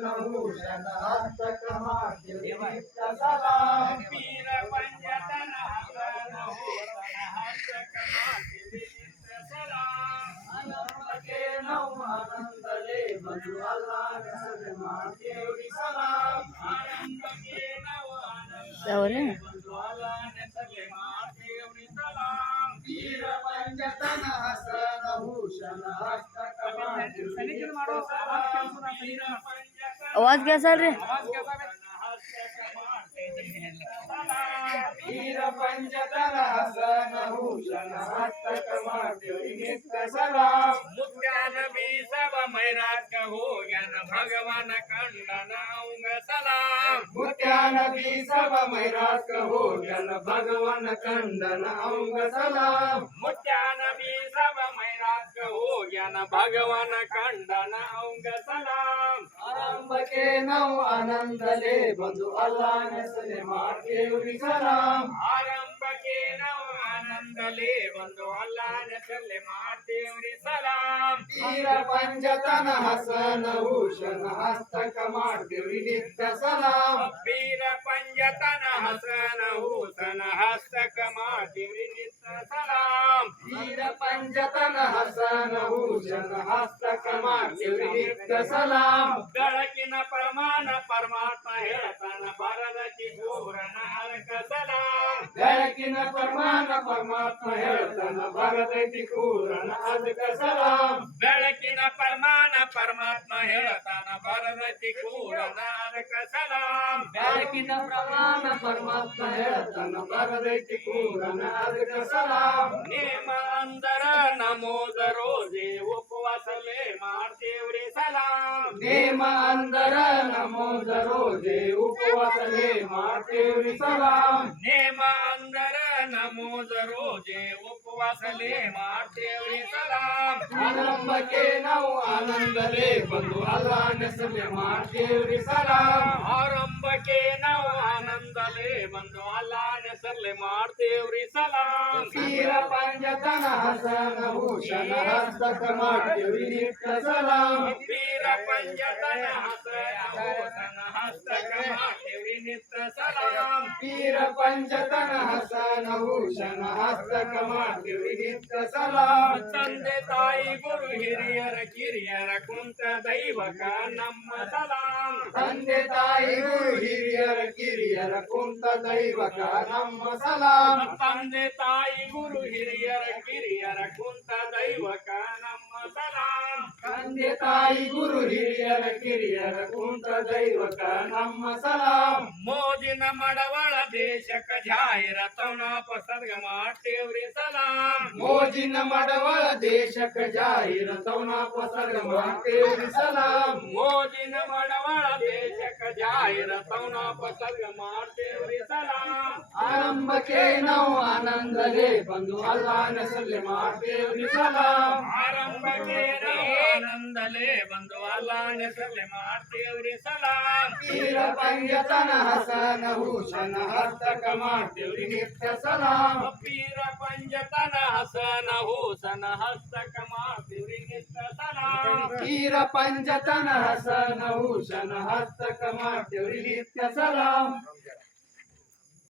हसन भूषण हस्तक माथे नित्य सलाम पीर पंजतन हसन भूषण हस्तक माथे नित्य सलाम के नौ आनंद ले बंधु अल्लाह ने सदे माथे सलाम आरंभ के नव आनंद सवरे बंधु अल्लाह ने सगे माथे सलाम पीर पंजतन हसन भूषण हस्तक माथे नित्य सलाम पीर पंजतन आवाज कैसा रे वीर पंचतन हसन भूषण हस्तक माथे नित्य सलाम मुक्त्यान भी सब मैरात हो ज्ञान भगवान खंडन अंग सलाम मुत्यान भी सब मैरात हो जन भगवन खंडन अंग सलाम मुक्त्यान भी सब मैरात हो ज्ञान भगवान खंडन अंग सलाम आरंभ के नौ आनंद ले बंधु अल्लाह ने सले माथे सलाम आरंभ के नव आनंद ले बंधु अल्लाह ने चले माते सलाम वीर पंचतन हसन भूषण हस्तक माथे नित्य सलाम वीर पंजतन हसन भूषण हस्तक माते नित्य सलाम वीर पंचतन हसन भूषण हस्तक माथे नित्य सलाम ಬೆಳಕಿನ ಪ್ರಮಾಣ ಪರಮಾತ್ಮ ಹೇಳ್ತಾನ ಬರದತಿ ಪೂರಣ ಹರಕ ಸಲಾಂ ಬೆಳಕಿನ ಪ್ರಮಾಣ ಪರಮಾತ್ಮ ಹೇಳ್ತಾನ ಭಗದೈತಿ ಕೂರಣ ಅದಕ ಸಲಾಂ ಬೆಳಕಿನ ಪ್ರಮಾಣ ಪರಮಾತ್ಮ ಹೇಳ್ತಾನ ಬರದತಿ ಪೂರಣ ಹರಕ ಸಲಾಂ ಬೆಳಕಿನ ಪ್ರಮಾಣ ಪರಮಾತ್ಮ ಹೇಳ್ತಾನ ಭಗದೈತಿ ಕೂರಣ ಅದಕ ಸಲಾಂ ನೇಮ ಅಂದರ ನಮೋದ ರೋಜೆ ಉಪವಾಸಲೇ ಮಾಡ್ತೇವ್ರಿ ಸಲಾಂ ನೇಮ ಅಂದರ ನಮೋದ ರೋಜೆ ಉಪವಾಸಲೇ ಮಾಡ್ತೇವ್ರಿ ಸಲಾಂ ನೇಮ ಅಂದರ ನಮೋದ ರೋಜೆ ಉಪವಾಸಲೇ ಮಾಡ್ತೇವ್ರಿ ಸಲಾಂ ಆರಂಭಕ್ಕೆ ನಾವು ಆನಂದಲೇ ಬಂದು ಅಲ್ಲಾಹ್ ನೆಸಲೆ ಮಾಡ್ತೇವ್ರಿ ಸಲಾಂ ಆರಂಭಕ್ಕೆ ನಾವು ಆನಂದಲೇ ಬಂದು ಅಲ್ಲಾಹ್ ಹೆಸರ್ಲೆ ಮಾಡ್ತೇವ್ರಿ ಸಲಾಂ वीर पंचतन हसन भूषण हस्तक ಮಾಡ್ತೇವ್ರಿ ನಿತ್ಯ ಸಲಾಂ ವೀರ ಪಂಜತನ ಹಸನ ಭೂಷಣ ಹಸ್ತಕ ಮಾಡ್ತೇವ್ರಿ ನಿತ್ಯ ಸಲಾಂ वीर पंचतन हसन भूषण हस्तक ಮಾಡ್ತೇವ್ರಿ ನಿತ್ಯ ಸಲಾಂ ತಂದೆ ತಾಯಿ ಗುರು ಹಿರಿಯರ ಕಿರಿಯರ ಕುಂತ ದೈವಕ ನಮ್ಮ ಸಲಾಂ ತಂದೆ ತಾಯಿ ಗುರು ಹಿರಿಯರ ಕಿರಿಯರ ಕುಂತ ದೈವಕ ನಮ್ಮ ಸಲಾಂ ತಂದೆ ತಾಯಿ ಗುರು ಹಿರಿಯರ ಕಿರಿಯರ ಕುಂತ ದೈವಕ ನಮ್ಮ ಸಲಾಂ ತಂದೆ ತಾಯಿ ಗುರು ಹಿರಿಯರ ಕಿರಿಯರ ಕುಂತ ದೈವಕ ನಮ್ಮ ಸಲಾಂ ಮೋಜಿನ ಮಡವಳ ದೇಶಕ ಜಾಹಿರತವನ ಪಸರ್ಗ ಮಾಡ್ತೇವ್ರಿ ಸಲಾಂ ಮೋಜಿನ ಮಡವಳ ದೇಶಕ ಜಾಹಿರತವನ ಪಸರ್ಗ ಮಾಡ್ತೇವ್ರಿ ಸಲಾಂ ಮೋಜಿನ ಮಡವಳ ದೇಶಕ ಜಾಹಿರತವನ ಪಸರ್ಗ ಮಾಡ್ತೇವ್ರಿ ಸಲಾಂ ಆರಂಭಕ್ಕೆ ನಾವು ಆನಂದಲೇ ಬಂದು ಅಲ್ಲಾಹ್ ನೆಸಲೆ ಮಾಡ್ತೇವ್ರಿ ಸಲಾಂ ಆರಂಭಕ್ಕೆ ನಾವು ಆನಂದಲೇ ಬಂದು ಅಲ್ಲಾಹ್ ಹೆಸರ್ಲೆ ಮಾಡ್ತೇವ್ರಿ ಸಲಾಂ वीर पंचतन हसन भूषण हस्तक ಮಾಡ್ತೇವ್ರಿ ನಿತ್ಯ ಸಲಾಂ ವೀರ ಪಂಜತನ ಹಸನ ಭೂಷಣ ಹಸ್ತಕ ಮಾಡ್ತೇವ್ರಿ ನಿತ್ಯ ಸಲಾಂ वीर पंचतन हसन भूषण हस्तक ಮಾಡ್ತೇವ್ರಿ ನಿತ್ಯ ಸಲಾಂ